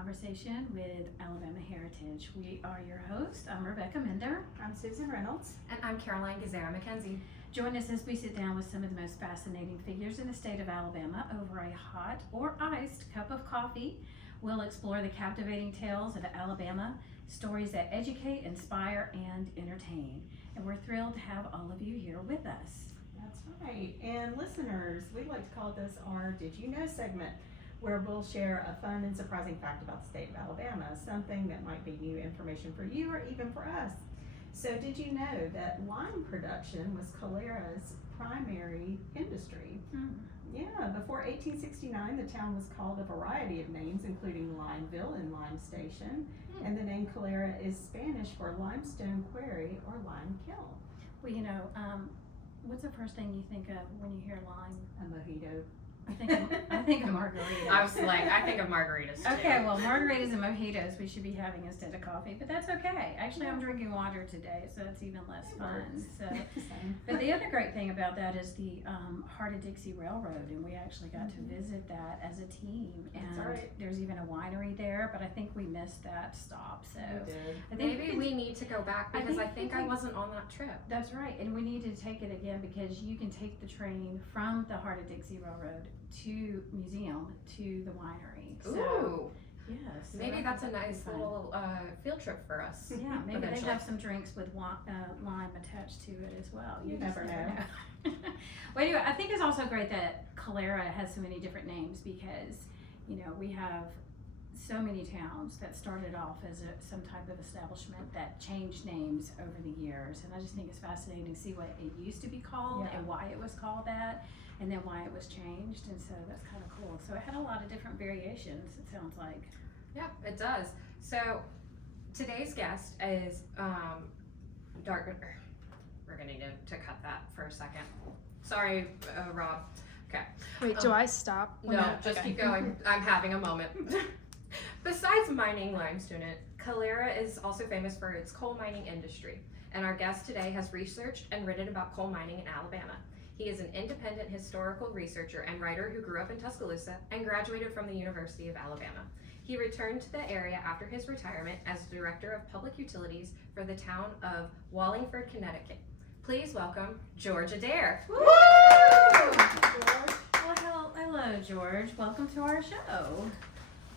conversation with Alabama Heritage. We are your hosts. I'm Rebecca Mender. I'm Susan Reynolds. And I'm Caroline Gazera McKenzie. Join us as we sit down with some of the most fascinating figures in the state of Alabama over a hot or iced cup of coffee. We'll explore the captivating tales of Alabama, stories that educate, inspire, and entertain. And we're thrilled to have all of you here with us. That's right. And listeners, we like to call this our Did You Know segment, where we'll share a fun and surprising fact about the state of Alabama, something that might be new information for you or even for us. So did you know that lime production was Calera's primary industry? Yeah, before 1869, the town was called a variety of names, including Limeville and Lime Station. And the name Calera is Spanish for limestone quarry or lime kiln. Well, what's the first thing you think of when you hear lime? A mojito. I think of margaritas. I think of margaritas too. Okay, well, margaritas and mojitos we should be having instead of coffee, but that's okay. Actually, I'm drinking water today, so it's even less fun. So, but the other great thing about that is the Heart of Dixie Railroad, and we actually got to visit that as a team. And there's even a winery there, but I think we missed that stop. So We did. Maybe we need to go back because I think I wasn't on that trip. That's right, and we need to take it again because you can take the train from the Heart of Dixie Railroad to museum to the winery. Ooh. So, yes. Maybe that's a nice little field trip for us. Yeah, maybe eventually. they have some drinks with lime attached to it as well. You just never know. Well, anyway, I think it's also great that Calera has so many different names because, we have so many towns that started off as some type of establishment that changed names over the years. And I just think it's fascinating to see what it used to be called and why it was called that, and then why it was changed. And so that's kind of cool. So it had a lot of different variations, it sounds like. Yeah, it does. So today's guest is we're gonna need to cut that for a second. Sorry, Rob. Okay. Wait, do I stop? No, just keep going. I'm having a moment. Besides mining limestone, Calera is also famous for its coal mining industry. And our guest today has researched and written about coal mining in Alabama. He is an independent historical researcher and writer who grew up in Tuscaloosa and graduated from the University of Alabama. He returned to the area after his retirement as Director of Public Utilities for the town of Wallingford, Connecticut. Please welcome George Adair. Woo! Well, hello, George. Welcome to our show.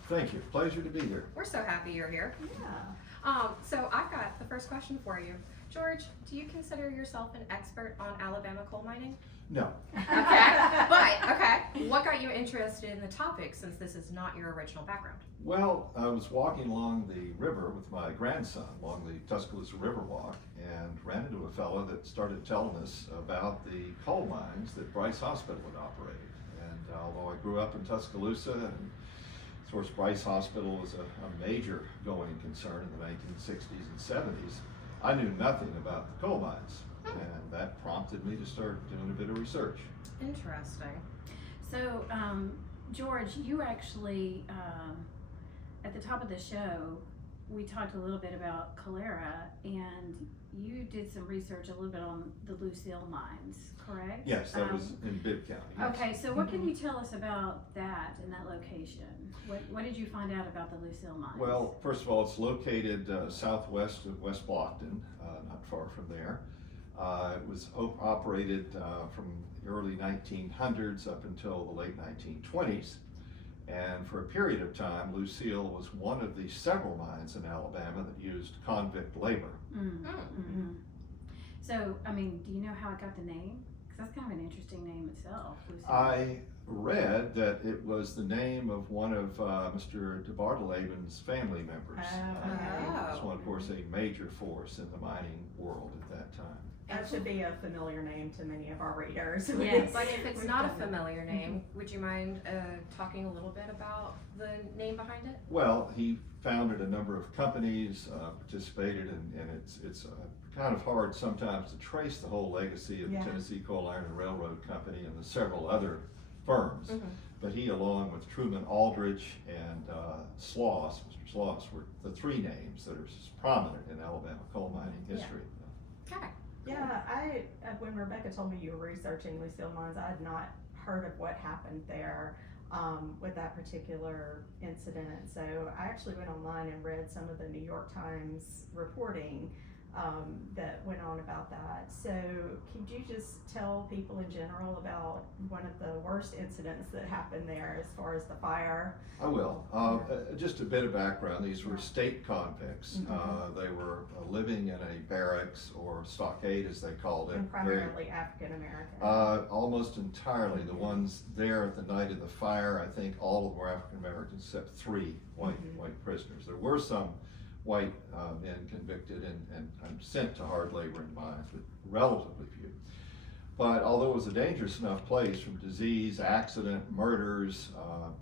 Thank you. Pleasure to be here. We're so happy you're here. Yeah. So I've got the first question for you. George, do you consider yourself an expert on Alabama coal mining? No. Okay, what got you interested in the topic since this is not your original background? Well, I was walking along the river with my grandson along the Tuscaloosa River Walk and ran into a fellow that started telling us about the coal mines that Bryce Hospital had operated. And although I grew up in Tuscaloosa, and of course Bryce Hospital was a major going concern in the 1960s and 70s, I knew nothing about the coal mines. And that prompted me to start doing a bit of research. Interesting. So, George, you actually, at the top of the show, we talked a little bit about Calera, and you did some research a little bit on the Lucille Mines, correct? Yes, that was in Bibb County. Yes. Okay, so what can you tell us about that and that location? What did you find out about the Lucille Mines? Well, first of all, it's located southwest of West Blockton, not far from there. It was operated from the early 1900s up until the late 1920s. And for a period of time, Lucille was one of the several mines in Alabama that used convict labor. So, do you know how it got the name? Because that's kind of an interesting name itself, Lucille. I read that it was the name of one of Mr. DeBartlehaven's family members. He was, of course, a major force in the mining world at that time. That should be a familiar name to many of our readers. Yes. But if it's not a familiar name, would you mind talking a little bit about the name behind it? Well, he founded a number of companies, participated and it's kind of hard sometimes to trace the whole legacy of the Tennessee Coal Iron and Railroad Company and the several other firms. But he, along with Truman Aldrich and Sloss, Mr. Sloss, were the three names that are prominent in Alabama coal mining history. Okay. Yeah, when Rebecca told me you were researching Lucille Mines, I had not heard of what happened there. with that particular incident. So I actually went online and read some of the New York Times reporting that went on about that. So could you just tell people in general about one of the worst incidents that happened there as far as the fire? I will. Just a bit of background. These were state convicts. They were living in a barracks or stockade, as they called it. And primarily African American. Almost entirely. The ones there at the night of the fire, I think all of them were African Americans except 3 white prisoners. There were some white men convicted and sent to hard labor in mines, but relatively few. But although it was a dangerous enough place from disease, accident, murders,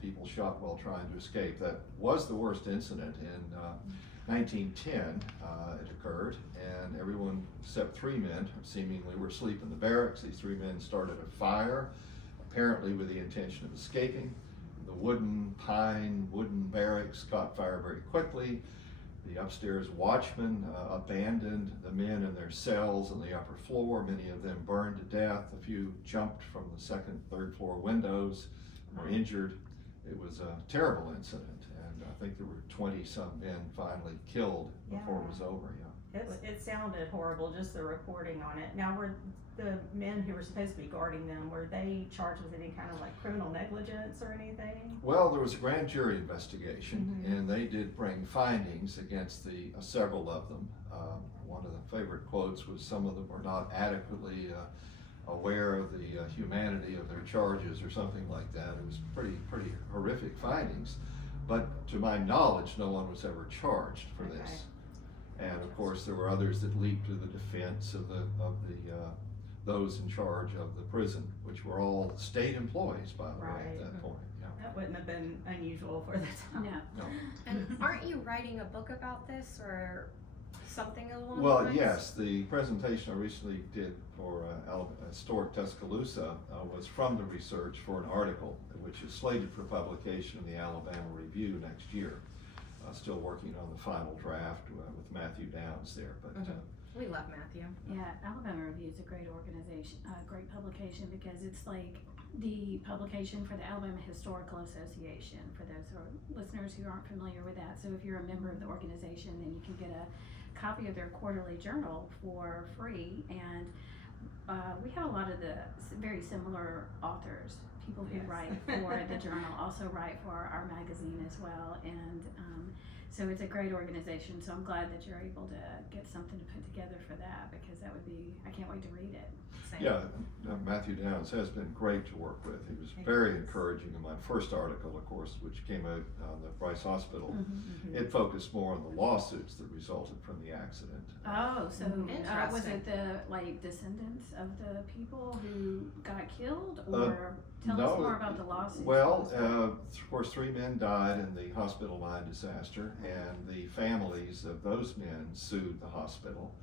people shot while trying to escape, that was the worst incident. In 1910 it occurred, and everyone except 3 men seemingly were asleep in the barracks. These 3 men started a fire, apparently with the intention of escaping. The wooden barracks caught fire very quickly. The upstairs watchmen abandoned the men in their cells on the upper floor. Many of them burned to death. A few jumped from the 2nd, 3rd floor windows and were injured. It was a terrible incident, and I think there were 20-some men finally killed before it was over. It sounded horrible, just the reporting on it. Now, were the men who were supposed to be guarding them, were they charged with any kind of like criminal negligence or anything? Well, there was a grand jury investigation, and they did bring findings against several of them. One of the favorite quotes was, "Some of them were not adequately aware of the humanity of their charges," or something like that. It was pretty horrific findings, but to my knowledge, no one was ever charged for this. And of course, there were others that leaped to the defense of those in charge of the prison, which were all state employees, by the way, at that point. That wouldn't have been unusual for the time. No. And aren't you writing a book about this or something along those Well, lines? yes, the presentation I recently did for historic Tuscaloosa was from the research for an article which is slated for publication in the Alabama Review next year. Still working on the final draft with Matthew Downs there, but we love Matthew. Yeah, Alabama Review is a great organization, great publication, because it's like the publication for the Alabama Historical Association, for those listeners who aren't familiar with that. So if you're a member of the organization, then you can get a copy of their quarterly journal for free. And we have a lot of the very similar authors. People who write for the journal also write for our magazine as well, and so it's a great organization. So I'm glad that you're able to get something to put together for that, because that would be, I can't wait to read it. Same. yeah, Matthew Downs has been great to work with. He was very encouraging in my first article, of course, which came out on the Bryce Hospital. It focused more on the lawsuits that resulted from the accident. Oh, so was Interesting. it the descendants of the people who got killed, or tell no, us more about the lawsuits? Well, of course, 3 men died in the hospital mine disaster, and the families of those men sued the hospital.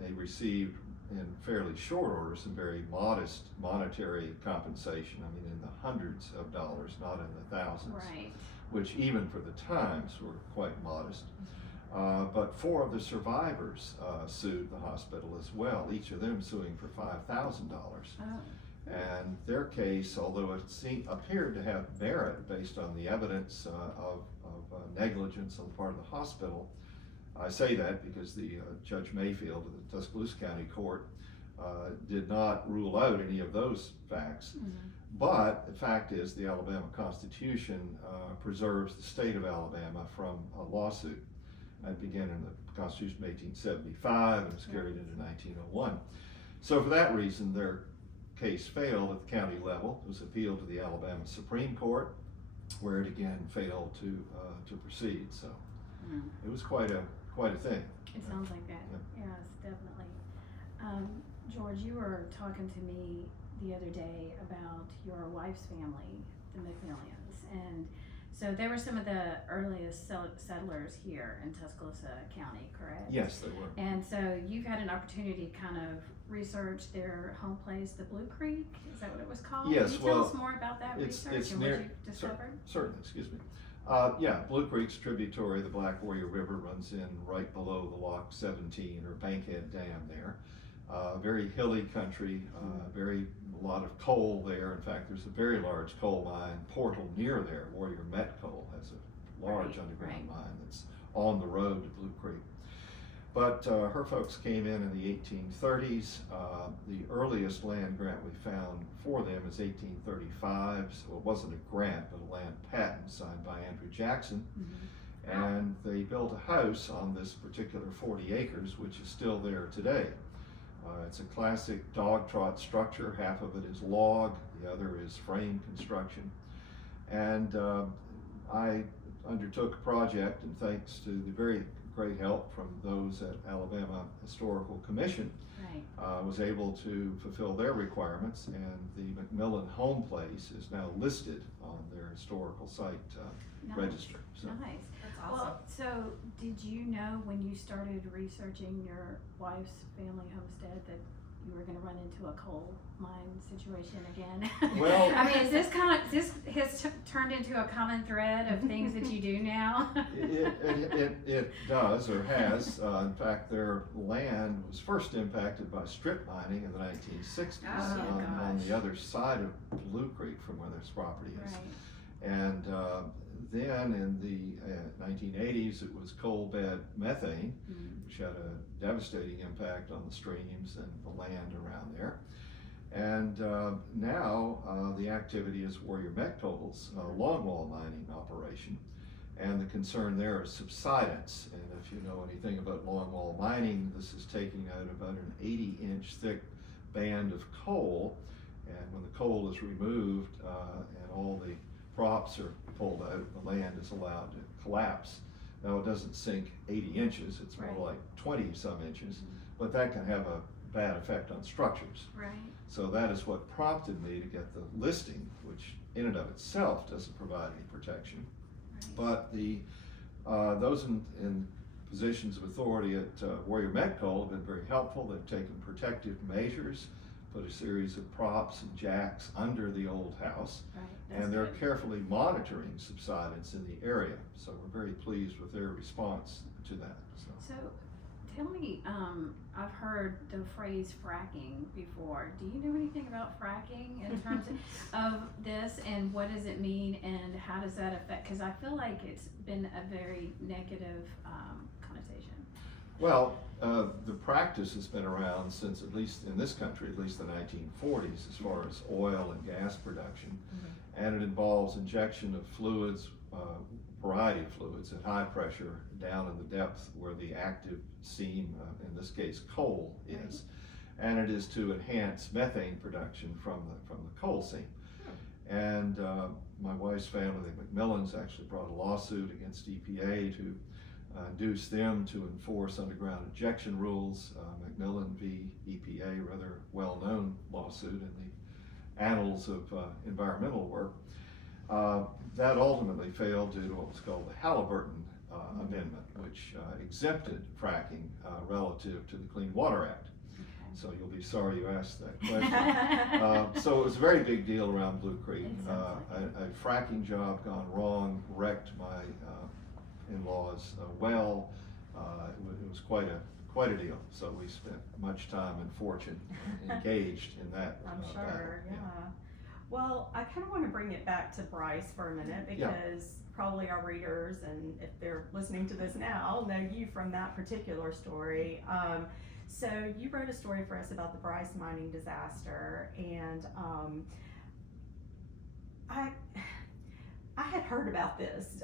They received, in fairly short order, some very modest monetary compensation. I mean, in the hundreds of dollars, not in the thousands. Right. Which even for the times were quite modest. But 4 of the survivors sued the hospital as well, each of them suing for $5,000. Oh. And their case, although it appeared to have merit based on the evidence of negligence on the part of the hospital, I say that because the Judge Mayfield of the Tuscaloosa County Court did not rule out any of those facts. But the fact is, the Alabama Constitution preserves the state of Alabama from a lawsuit. It began in the Constitution of 1875 and was carried into 1901. So for that reason, their case failed at the county level. It was appealed to the Alabama Supreme Court, where it again failed to proceed. So it was quite a thing. It sounds like that. Yes, definitely. George, you were talking to me the other day about your wife's family, the McMillans, and so they were some of the earliest settlers here in Tuscaloosa County, correct? Yes, they were. And so you've had an opportunity to kind of research their home place, the Blue Creek. Is that what it was called? Yes, Can you tell well, us more about that it's research and near- what you discovered? Certainly, excuse me. Yeah, Blue Creek's tributary, the Black Warrior River, runs in right below the Lock 17 or Bankhead Dam there. Very hilly country, a lot of coal there. In fact, there's a very large coal mine portal near there. Warrior Met Coal has a large underground mine that's on the road to Blue Creek. But her folks came in the 1830s. The earliest land grant we found for them is 1835. So it wasn't a grant, but a land patent signed by Andrew Jackson. And they built a house on this particular 40 acres, which is still there today. It's a classic dog trot structure. Half of it is log, the other is frame construction. And I undertook a project, and thanks to the very great help from those at Alabama Historical Commission, was able to fulfill their requirements, and the McMillan home place is now listed on their historical site register. So. Nice. That's awesome. Well, so did you know when you started researching your wife's family homestead that you were going to run into a coal mine situation again? Well, I mean, is this has turned into a common thread of things that you do now? It does, or has. In fact, their land was first impacted by strip mining in the 1960s on the other side of Blue Creek from where this property is. Right. And then in the 1980s, it was coal bed methane, which had a devastating impact on the streams and the land around there. And now the activity is Warrior Met Coal's longwall mining operation. And the concern there is subsidence. And if you know anything about longwall mining, this is taking out about an 80-inch thick band of coal. And when the coal is removed and all the props are pulled out, the land is allowed to collapse. Now, it doesn't sink 80 inches, it's more like 20 some inches, but that can have a bad effect on structures. Right. So that is what prompted me to get the listing, which in and of itself doesn't provide any protection. But the those in positions of authority at Warrior Met Coal have been very helpful. They've taken protective measures, put a series of props and jacks under the old house, and they're carefully monitoring subsidence in the area. So we're very pleased with their response to that. So tell me, I've heard the phrase fracking before. Do you know anything about fracking in terms of this, and what does it mean, and how does that affect? Because I feel like it's been a very negative connotation. Well, the practice has been around since, at least in this country, at least the 1940s, as far as oil and gas production. And it involves injection of fluids, variety of fluids at high pressure down in the depth where the active seam, in this case coal, is. And it is to enhance methane production from the coal seam. And my wife's family, the McMillans, actually brought a lawsuit against EPA to induce them to enforce underground injection rules. McMillan v. EPA, rather well-known lawsuit in the annals of environmental work. That ultimately failed due to what was called the Halliburton Amendment, which exempted fracking relative to the Clean Water Act. So you'll be sorry you asked that question. So it was a very big deal around Blue Creek. A fracking job gone wrong wrecked my in-laws well. It was quite a deal. So we spent much time and fortune engaged in that. I'm sure, yeah. Well, I kind of want to bring it back to Bryce for a minute, because probably our readers, and if they're listening to this now, know you from that particular story. So you wrote a story for us about the Bryce mining disaster, and I had heard about this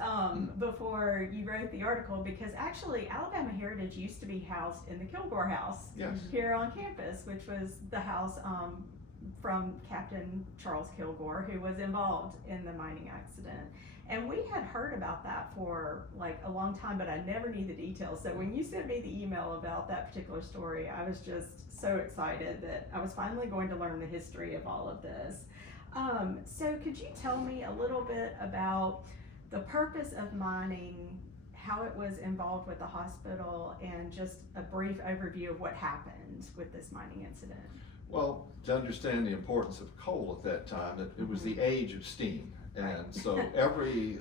before you wrote the article, because actually Alabama Heritage used to be housed in the Kilgore House here on campus, which was the house from Captain Charles Kilgore, who was involved in the mining accident. And we had heard about that for like a long time, but I never knew the details. So when you sent me the email about that particular story, I was just so excited that I was finally going to learn the history of all of this. So could you tell me a little bit about the purpose of mining, how it was involved with the hospital, and just a brief overview of what happened with this mining incident? Well, to understand the importance of coal at that time, it was the age of steam. And so every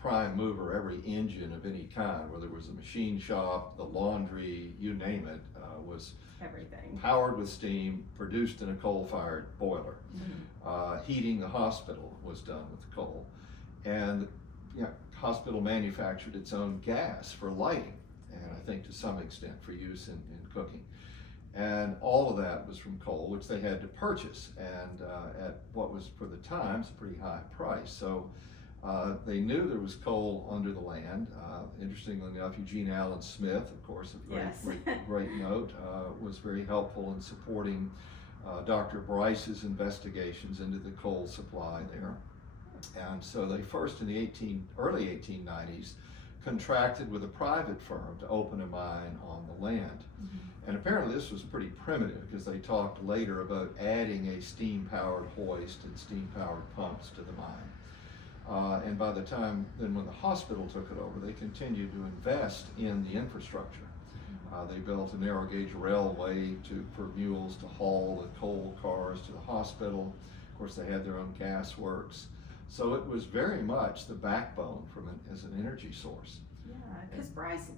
prime mover. Every engine of any kind, whether it was a machine shop, the laundry, you name it, was Everything. powered with steam, produced in a coal-fired boiler. Heating the hospital was done with coal. And hospital manufactured its own gas for lighting, and I think to some extent for use in cooking. And all of that was from coal, which they had to purchase, and at what was for the times a pretty high price. So they knew there was coal under the land. Interestingly enough, Eugene Allen Smith, of course, a great note, was very helpful in supporting Dr. Bryce's investigations into the coal supply there. And so they first, in the early 1890s, contracted with a private firm to open a mine on the land. And apparently this was pretty primitive, because they talked later about adding a steam-powered hoist and steam-powered pumps to the mine. And by the time then when the hospital took it over, they continued to invest in the infrastructure. They built a narrow gauge railway for mules to haul the coal cars to the hospital. Of course, they had their own gas works. So it was very much the backbone as an energy source. Yeah, because Bryce,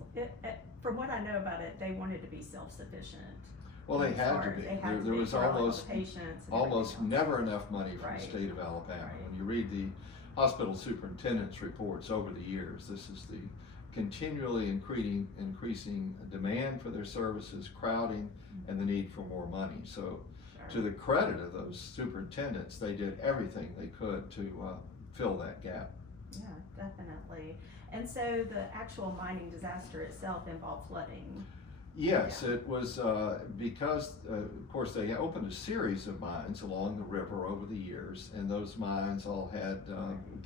from what I know about it, they wanted to be self-sufficient. Well, they had to be. There was almost never enough money for the state of Alabama. When you read the hospital superintendent's reports over the years, this is the continually increasing demand for their services, crowding, and the need for more money. So to the credit of those superintendents, they did everything they could to fill that gap. Yeah, definitely. And so the actual mining disaster itself involved flooding. Yes, it was because, of course, they opened a series of mines along the river over the years, and those mines all had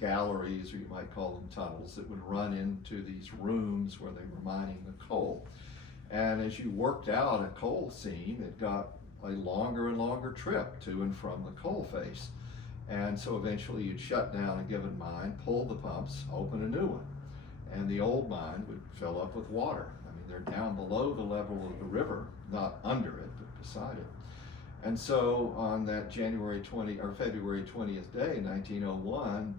galleries, or you might call them tunnels, that would run into these rooms where they were mining the coal. And as you worked out a coal seam, it got a longer and longer trip to and from the coal face. And so eventually you'd shut down a given mine, pull the pumps, open a new one, and the old mine would fill up with water. I mean, they're down below the level of the river, not under it, but beside it. And so on that February 20th day, 1901,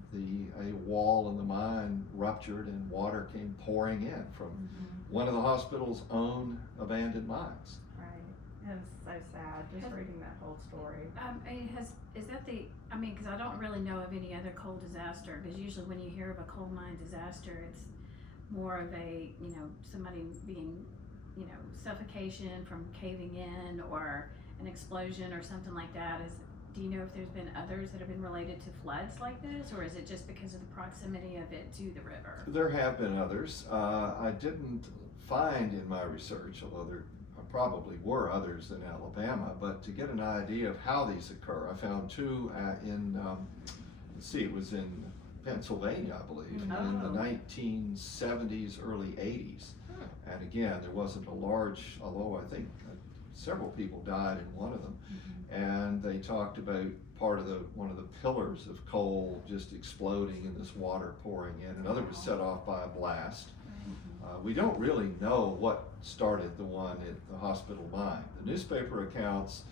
a wall in the mine ruptured and water came pouring in from one of the hospital's own abandoned mines. It was so sad, just reading that whole story. Because I don't really know of any other coal disaster, because usually when you hear of a coal mine disaster, it's more of a, somebody being, suffocation from caving in, or an explosion or something like that. Do you know if there's been others that have been related to floods like this, or is it just because of the proximity of it to the river? There have been others. I didn't find in my research, although there probably were others in Alabama, but to get an idea of how these occur, I found two it was in Pennsylvania, I believe, in the 1970s, early 80s. And again, there wasn't a large, although I think several people died in one of them. And they talked about one of the pillars of coal just exploding and this water pouring in. Another was set off by a blast. We don't really know what started the one at the hospital mine. The newspaper accounts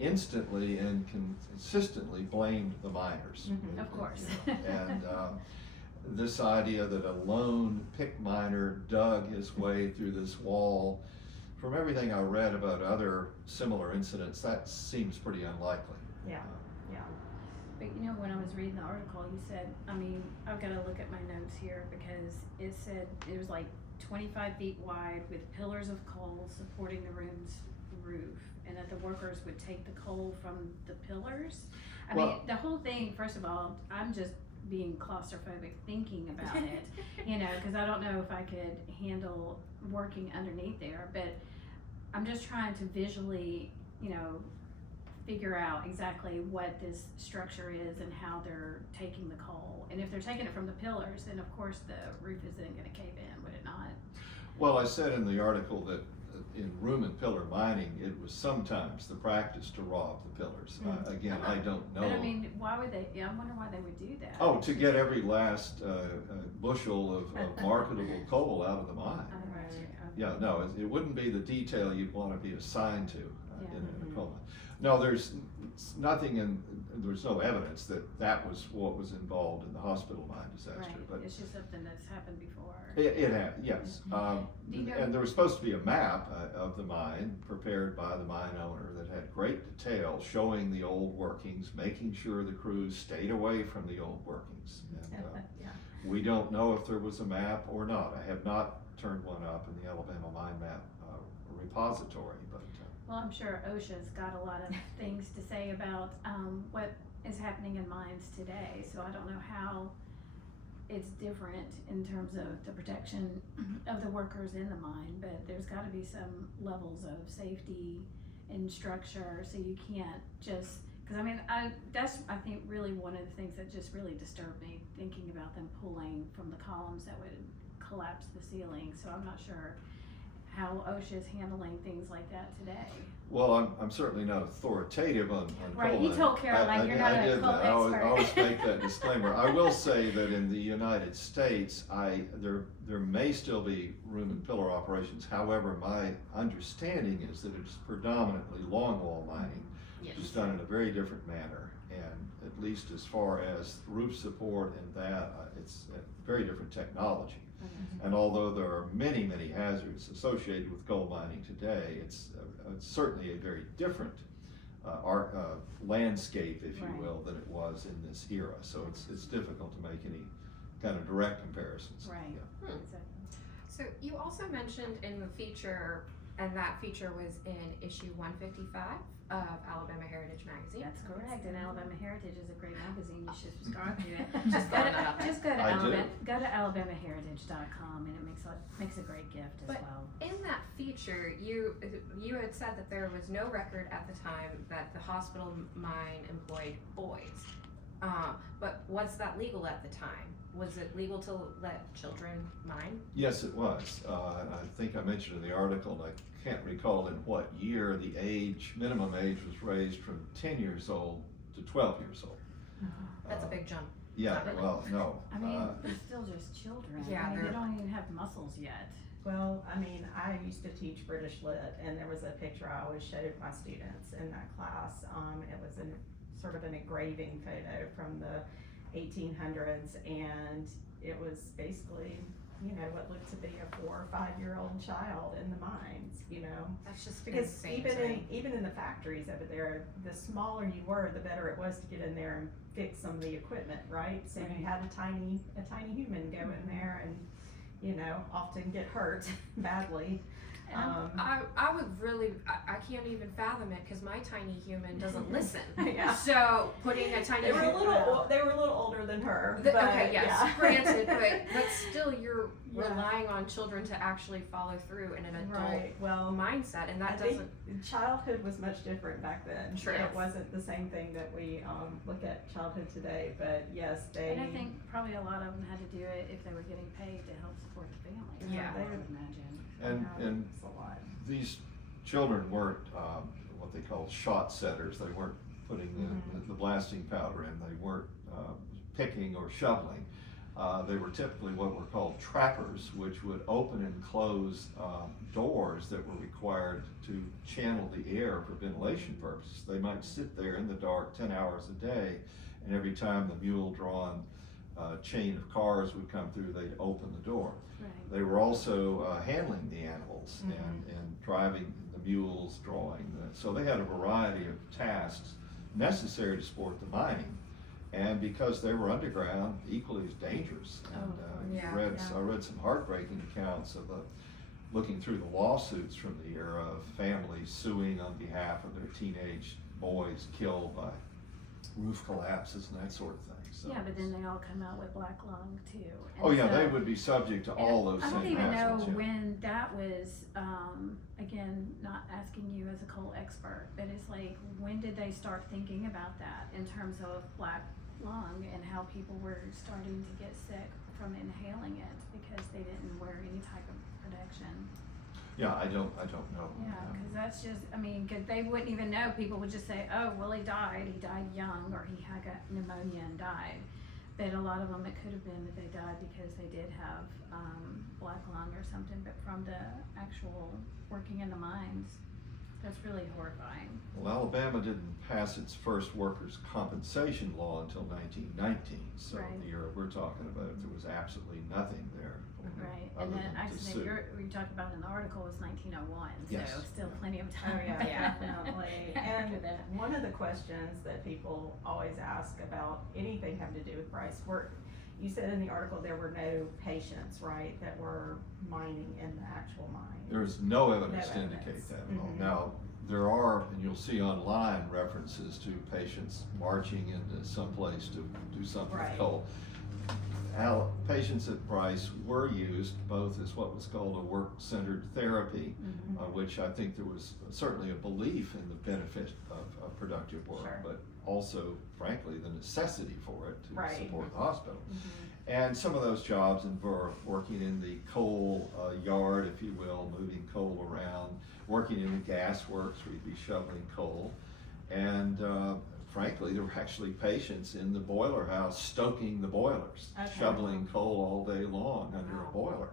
instantly and consistently blamed the miners. Of course. And this idea that a lone pick miner dug his way through this wall, from everything I read about other similar incidents, that seems pretty unlikely. Yeah. But when I was reading the article, you said, I've got to look at my notes here, because it said it was like 25 feet wide with pillars of coal supporting the room's roof, and that the workers would take the coal from the pillars. The whole thing, first of all, I'm just being claustrophobic thinking about it, because I don't know if I could handle working underneath there, but I'm just trying to visually, figure out exactly what this structure is and how they're taking the coal. And if they're taking it from the pillars, then of course the roof isn't going to cave in, would it not? Well, I said in the article that in room and pillar mining, it was sometimes the practice to rob the pillars. Again, I don't know. But why would they? I wonder why they would do that. Oh, to get every last bushel of marketable coal out of the mine. Yeah, no, it wouldn't be the detail you'd want to be assigned to in a coal mine. No, there's there was no evidence that was what was involved in the hospital mine disaster, Right, but it's just something that's happened before. it had, yes. Do you know- And there was supposed to be a map of the mine prepared by the mine owner that had great detail showing the old workings, making sure the crews stayed away from the old workings. And, Yeah. we don't know if there was a map or not. I have not turned one up in the Alabama Mine Map repository, but. Well, I'm sure OSHA's got a lot of things to say about, what is happening in mines today, so I don't know how it's different in terms of the protection of the workers in the mine, but there's gotta be some levels of safety and structure, so you can't just, cause I mean, that's, I think, really one of the things that just really disturbed me, thinking about them pulling from the columns that would collapse the ceiling, so I'm not sure how OSHA is handling things like that today. Well, I'm certainly not authoritative on Right, coal you mining. told Caroline you're not I a did coal that. I always expert. make that disclaimer. I will say that in the United States, there may still be room and pillar operations. However, my understanding is that it's predominantly longwall mining, Yes. which is done in a very different manner. And at least as far as roof support and that, it's a very different technology. And although there are many, many hazards associated with coal mining today, it's certainly a very different landscape, if you Right. will, than it was in this era. So it's difficult to make any kind of direct comparisons. Right. Yeah. Exactly. So you also mentioned in the feature, and that feature was in issue 155 of Alabama Heritage Magazine. That's correct, and Alabama Heritage is a great magazine, you should subscribe to it. Just throwing that out there. Just go to I do. alabamaheritage.com, and it makes a great gift as But- well. In that feature, you had said that there was no record at the time that the hospital mine employed boys. But was that legal at the time? Was it legal to let children mine? Yes, it was. And I think I mentioned in the article, and I can't recall in what year, the minimum age was raised from 10 years old to 12 years old. That's a big jump. Yeah, well, no. I mean, they're still just children, Yeah, I mean, they they're- don't even have muscles yet. Well, I mean, I used to teach British Lit, and there was a picture I always showed my students in that class. It was sort of an engraving photo from the 1800s, and it was basically, what looked to be a 4 or 5-year-old child in the mines, That's just Because insane to me. even in the factories over there, the smaller you were, the better it was to get in there and fix some of the equipment, right? So you had a tiny human go in there and, often get hurt badly. I would really, I can't even fathom it because my tiny human doesn't listen. Yeah. So putting a tiny They were a human. little older than her. Okay, yes, yeah. granted, but still, you're Yeah. relying on children to actually follow through in an adult Right, well, mindset, and I that think doesn't. childhood was much different back then. True. It wasn't the same thing that we look at childhood today, but yes, they. And I think probably a lot of them had to do it if they were getting paid to help support the family. Yeah. I would imagine. And It's a lot. these children weren't what they call shot setters. They weren't putting the blasting powder in. They weren't picking or shoveling. They were typically what were called trappers, which would open and close doors that were required to channel the air for ventilation purposes. They might sit there in the dark 10 hours a day, and every time the mule-drawn chain of cars would come through, they'd open the door. Right. They were also handling the animals and driving the mules, drawing so they had a variety of tasks necessary to support the mining. And because they were underground, equally as dangerous. And yeah, I read some heartbreaking accounts of looking through the lawsuits from the era of families suing on behalf of their teenage boys killed by roof collapses and that sort of thing. So Yeah, but then they all come out with black lung too. And oh yeah, so- they would be subject to all those I same don't even know hazards. Yeah. when that was, again, not asking you as a coal expert, but it's like, when did they start thinking about that in terms of black lung and how people were starting to get sick from inhaling it because they didn't wear any type of protection? Yeah, I don't know. Yeah, cause that's just, I mean, cause they wouldn't even know, people would just say, oh, well, he died young, or he had got pneumonia and died. But a lot of them, it could have been that they died because they did have, black lung or something, but from the actual working in the mines. So That's really horrifying. Well, Alabama didn't pass its first workers' compensation law until 1919, so Right. the era we're talking about, there was absolutely nothing there. Right, other and then than to accident sue. we talked about in the article was 1901, Yes. so still Yeah. plenty of Oh, time. yeah, definitely. After And that. one of the questions that people always ask about anything having to do with Bryce, you said in the article there were no patients, right, that were mining in the actual mine? There's no evidence No to evidence. indicate that at all. Mhm. Now, there are, and you'll see online references to patients marching into some place to do something with Right. coal. Patients at Bryce were used both as what was called a work-centered therapy, Mhm. which I think there was certainly a belief in the benefit of productive work, Sure. but also, frankly, the necessity for it to Right. support the hospital. Mhm. And some of those jobs involve working in the coal yard, if you will, moving coal around, working in the gas works where you'd be shoveling coal. And frankly, there were actually patients in the boiler house stoking the boilers, Okay. shoveling coal all day long under a boiler.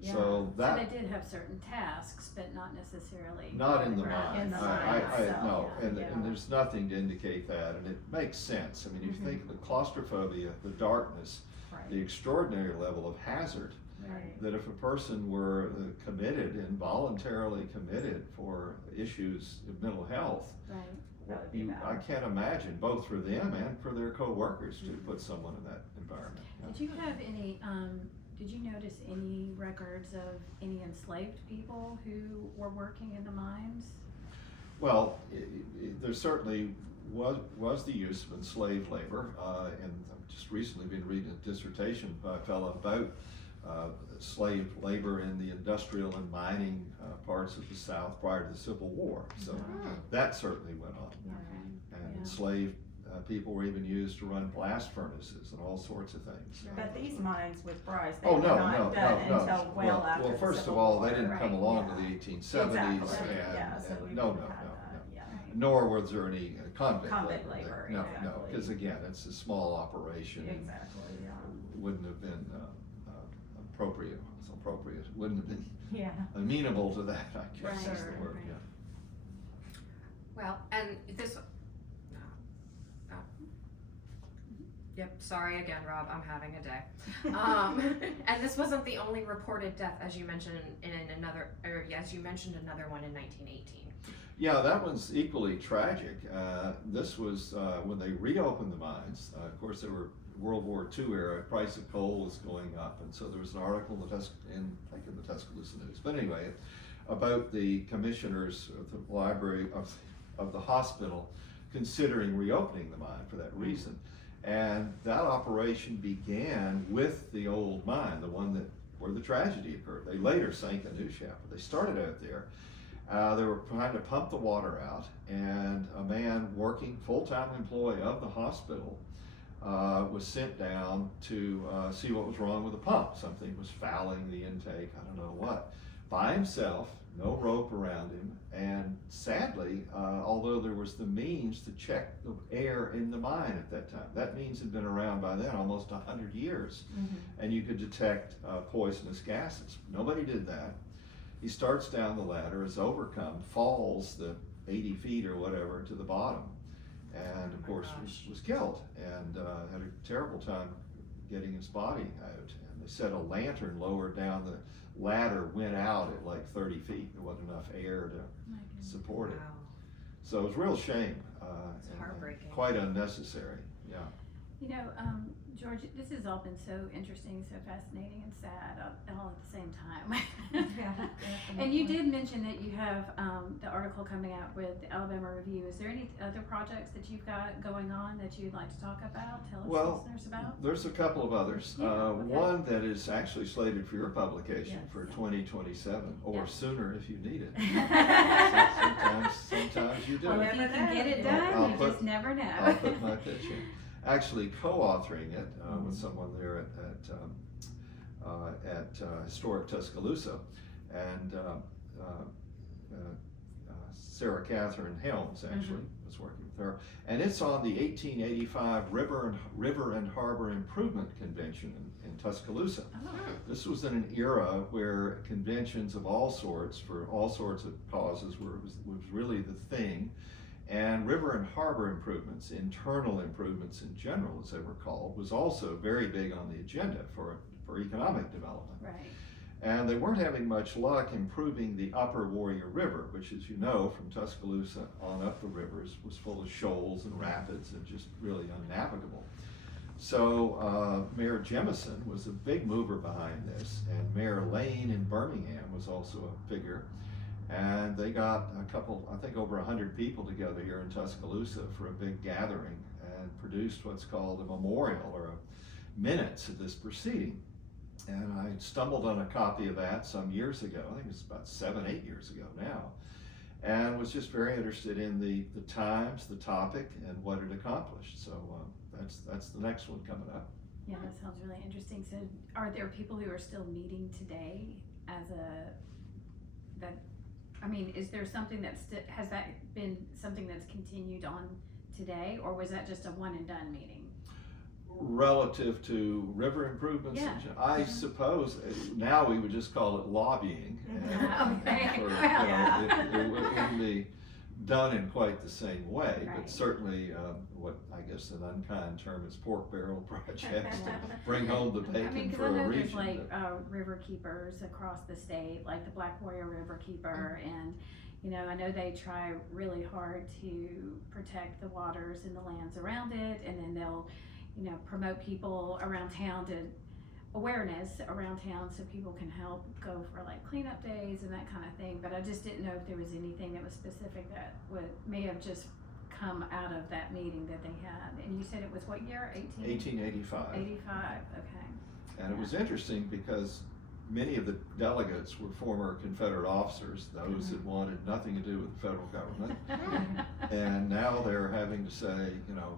Yeah. So that, So they did have certain tasks, but not necessarily. not in the Right. mine. In the I- mine I- itself, No, and yeah. there's nothing to indicate that, and it makes sense. I mean, if you Mhm. think of the claustrophobia, the darkness, the Right, extraordinary level of hazard, right, that if a person were committed and voluntarily committed for issues of mental health, Right. That would be I bad. can't imagine, both for them and for their co-workers, to put someone in that environment. Yeah. Did you have any, did you notice any records of any enslaved people who were working in the mines? Well, there certainly was the use of enslaved labor, and I've just recently been reading a dissertation by a fellow about slave labor in the industrial and mining parts of the South prior to the Civil War. So Mhm. that certainly went on. Okay. And Yeah. enslaved people were even used to run blast furnaces and all sorts of things. But these mines with Bryce, they Oh, were no, not no, done no, until no. well after the First of Civil all, they War. didn't come Right, along yeah. to the 1870s, Exactly, and, yeah, so we no, wouldn't no, have had no, that, no. yeah. Nor was there any convict Convict labor. labor, No, no, exactly. because again, it's a small operation. and Exactly, yeah. Wouldn't have been appropriate, wouldn't have been Yeah. amenable to that, I guess Right, is the right, word, right. yeah. Well, and this. Yep, sorry again, Rob, I'm having a day. And this wasn't the only reported death, as you mentioned as you mentioned another one in 1918. Yeah, that one's equally tragic. This was when they reopened the mines. Of course, they were World War II era. Price of coal was going up, and so there was an article in the Tuscaloosa News. But anyway, about the commissioners of the library of the hospital considering reopening the mine for that reason. And that operation began with the old mine, the one where the tragedy occurred. They later sank a new shaft, but they started out there. They were trying to pump the water out, and a man working, full-time employee of the hospital, was sent down to see what was wrong with the pump. Something was fouling the intake, I don't know what. By himself, no rope around him, and sadly, although there was the means to check the air in the mine at that time, that means had been around by then almost 100 years, and you could detect poisonous gases. Nobody did that. He starts down the ladder, is overcome, falls the 80 feet or whatever to the bottom, and of course was killed, and had a terrible time getting his body out. And they said a lantern lowered down the ladder went out at like 30 feet. There wasn't enough air to My goodness. support it. Wow. So it was a real shame. It's and, heartbreaking. Quite unnecessary, yeah. You know, George, this has all been so interesting, so fascinating and sad all at the same time. Yeah, And you did mention that you have the article coming out with the Alabama Review. Is there any other projects that you've got going on that you'd like to talk about? Tell us Well, listeners about. There's a couple of others. Yeah, okay. One that is actually slated for your publication Yes. for 2027, or Yeah. sooner if you need it. Well, Sometimes you do. Well, if you never can know. get it I'll done, you put- just never know. I'll put my pitch in. Actually co-authoring it with someone there at historic Tuscaloosa, and Sarah Catherine Helms actually was working with her, and it's on the 1885 River and Harbor Improvement Convention in Tuscaloosa. Oh, This was in an era where conventions of all sorts, for all sorts of causes, was really the thing. And river and harbor improvements, internal improvements in general, as they were called, was also very big on the agenda for economic development. right. And they weren't having much luck improving the upper Warrior River, which, as you know, from Tuscaloosa on up the rivers, was full of shoals and rapids and just really unnavigable. So Mayor Jemison was a big mover behind this, and Mayor Lane in Birmingham was also a figure. And they got a couple, I think over 100 people together here in Tuscaloosa for a big gathering and produced what's called a memorial or a minutes of this proceeding. And I stumbled on a copy of that some years ago, I think it's about 7-8 years ago now, and was just very interested in the times, the topic, and what it accomplished. So that's the next one coming up. Yeah, that sounds really interesting. So are there people who are still meeting today as is there something has that been something that's continued on today, or was that just a one and done meeting? Relative to river improvements, Yeah. I suppose now we would just call it lobbying. Okay. It wouldn't be done in quite the same way, Right. but certainly what I guess an unkind term is pork barrel projects to bring home the bacon Because for I a know there's region. like river keepers across the state, like the Black Warrior River Keeper, and I know they try really hard to protect the waters and the lands around it, and then they'll promote people around town to awareness around town so people can help go for like cleanup days and that kind of thing. But I just didn't know if there was anything that was specific that may have just come out of that meeting that they had. And you said it was what year? 1885. 85, okay. And it was interesting because many of the delegates were former Confederate officers, those that wanted nothing to do with the federal government. And now they're having to say,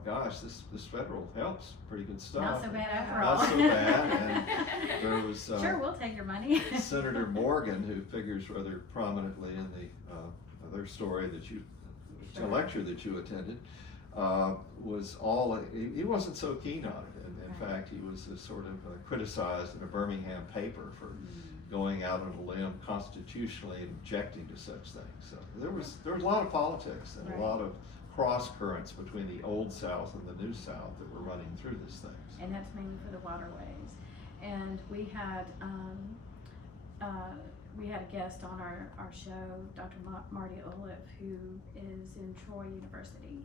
gosh, this federal help's pretty good stuff. Not so bad after all. Not so bad. And there was Sure, we'll take your money. Senator Morgan, who figures rather prominently in the other story that the lecture that you attended, he wasn't so keen on it. In fact, he was sort of criticized in a Birmingham paper for going out on a limb constitutionally and objecting to such things. So there was a lot of politics and a lot of cross currents between the old South and the new South that were running through this thing. And that's mainly for the waterways. And we had a guest on our show, Dr. Marty Olive, who is in Troy University.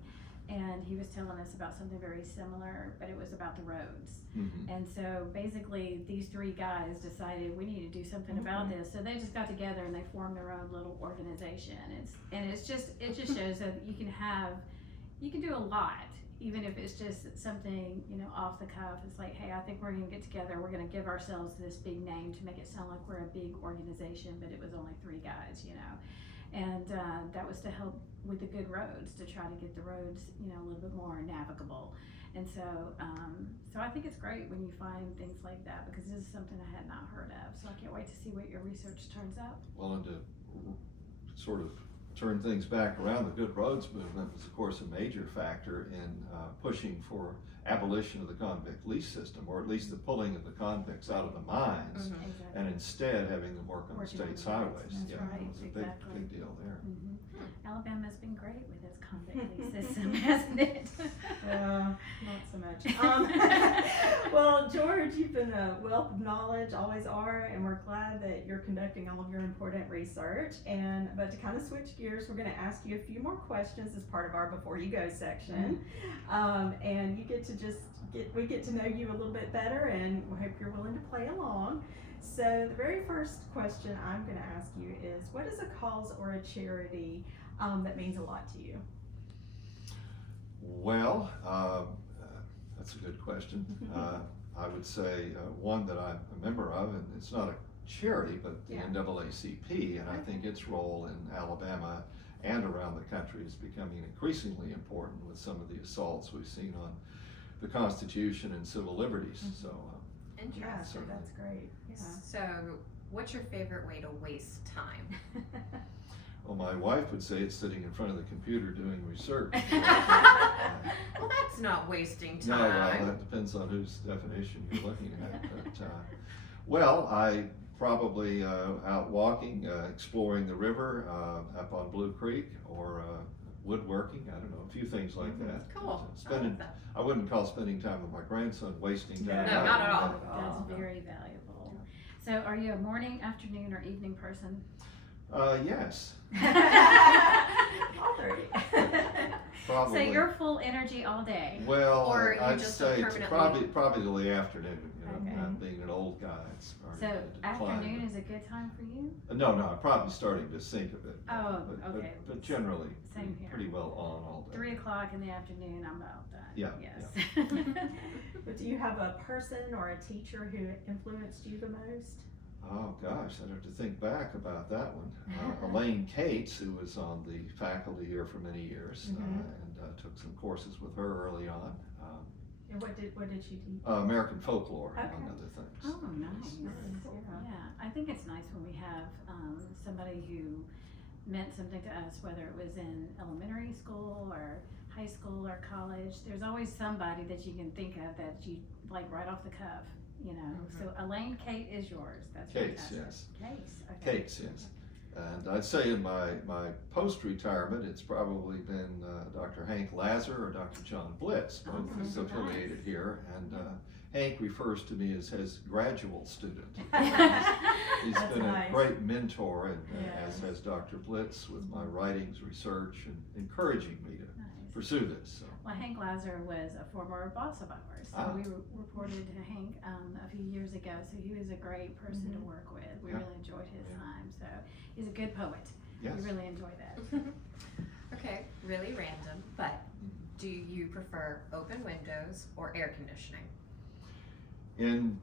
And he was telling us about something very similar, but it was about the roads. Mm-hmm. And so basically these three guys decided we need to do something about this. So they just got together and they formed their own little organization. It just shows that you can do a lot, even if it's just something, off the cuff. It's like, hey, I think we're gonna get together, we're gonna give ourselves this big name to make it sound like we're a big organization, but it was only three guys, And that was to help with the good roads, to try to get the roads, a little bit more navigable. And so I think it's great when you find things like that, because this is something I had not heard of. So I can't wait to see what your research turns out. Well, and to sort of turn things back around, the Good Roads movement was, of course, a major factor in pushing for abolition of the convict lease system, or at least the pulling of the convicts out of the mines, Exactly. and instead having them work on the Working on state's the roads. highways. That's Yeah, right, it was a exactly. big deal there. Alabama's been great with its convict lease system, hasn't it? Not so much. Well, George, you've been a wealth of knowledge, always are, and we're glad that you're conducting all of your important research. But to kind of switch gears, we're going to ask you a few more questions as part of our Before You Go section. And you get to we get to know you a little bit better, and we hope you're willing to play along. So the very first question I'm going to ask you is, what is a cause or a charity that means a lot to you? Well, that's a good question. I would say one that I'm a member of, and it's not a charity, but the NAACP, and I think its role in Alabama and around the country is becoming increasingly important with some of the assaults we've seen on the Constitution and civil liberties. So, Yeah, so Interesting. that's great. Yeah. So, what's your favorite way to waste time? Well, my wife would say it's sitting in front of the computer doing research. Well, that's not wasting No, well, time. that depends on whose definition you're looking at. But, well, I probably out walking, exploring the river up on Blue Creek, or woodworking. I don't know, a few things like that. Cool. But, spending, I wouldn't call spending time with my grandson wasting time. No, not at all. That's very valuable. So are you a morning, afternoon, or evening person? Yes, All three. probably. So you're full energy all day? Well, Or you I'd just say it's permanently- probably the afternoon. You know, Okay. being an old guy, it's already So declined. afternoon is a good time for you? No, I'm probably starting to sink a bit. Oh, but, okay. But generally, Same here. pretty well on all day. 3 o'clock in the afternoon, I'm about done. Yeah, Yes. But do you have a person or a teacher who influenced you the most? Oh gosh, I'd have to think back about that one. Elaine Cates, who was on the faculty here for many years, and took some courses with her early on. And what did she teach? American folklore, among Okay. other things. Oh, nice. Yeah. Yeah, I think it's nice when we have somebody who meant something to us, whether it was in elementary school or high school or college. There's always somebody that you can think of that you like right off the cuff, you know. So Elaine, Kate is yours. That's Cates, fantastic. yes. Cates, okay. Cates, yes. And I'd say in my post-retirement, it's probably been Dr. Hank Lazar or Dr. John Blitz, both Okay. affiliated Nice. here. And Hank refers to me as his graduate student. He's That's been nice. a great mentor, and Yeah. as has Dr. Blitz, with my writings, research, and encouraging me to Nice. pursue this. So. Well, Hank Lazar was a former boss of ours, so Ah. we reported to Hank a few years ago. So he was a great person to work with. We Yeah. really enjoyed his Yeah. time. So he's a good poet. Yes. We really enjoy that. Okay, really random, but do you prefer open windows or air conditioning?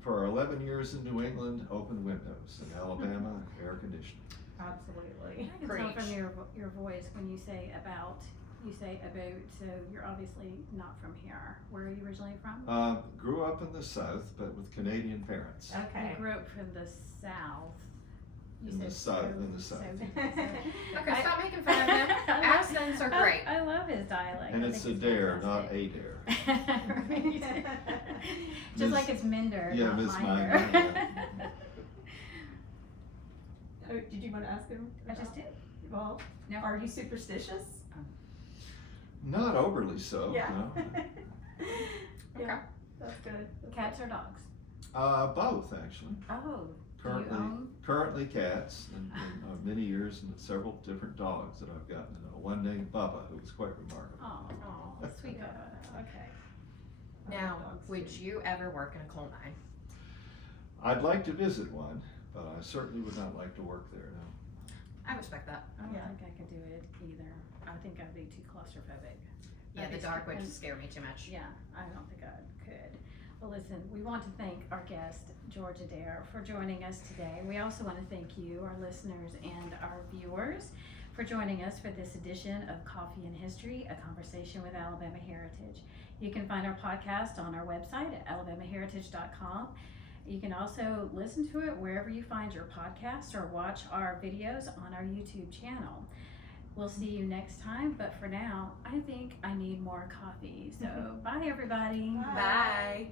For 11 years in New England, open windows. In Alabama, air conditioning. Absolutely. I can tell from Preach. your voice when you say about, you say about, so you're obviously not from here. Where are you originally from? Grew up in the South, but with Canadian parents. Okay. You grew up from the South. You In the said South, so- in the South. Okay, stop making fun of him. Accents are great. I love his dialect. And I it's think Adair, not fantastic. Adair. Right. Just Miss- like it's Minder, yeah, not Miss Minder. Minder, Oh, did you want to ask him? I just did. Well, No. are you superstitious? Not overly so, Yeah. no. Yeah, that's good. That's Cats or dogs? Both, actually. Oh, do you Currently, own? currently cats, and many years, and several different dogs that I've gotten. One named Bubba, who was quite remarkable. Oh, sweet Yeah. Bubba. Okay. I Now, love dogs, would too. you ever work in a coal mine? I'd like to visit one, but I certainly would not like to work there, no. I respect that. I don't Yeah. think I could do it either. I think I'd be too claustrophobic. Yeah, That'd the be dark would and- scare me too much. Yeah, I don't think I could. Well, listen, we want to thank our guest, George Adair, for joining us today. We also want to thank you, our listeners and our viewers, for joining us for this edition of Coffee and History, a conversation with Alabama Heritage. You can find our podcast on our website at alabamaheritage.com. You can also listen to it wherever you find your podcasts or watch our videos on our YouTube channel. We'll see you next time, but for now, I think I need more coffee. So, bye everybody. Bye.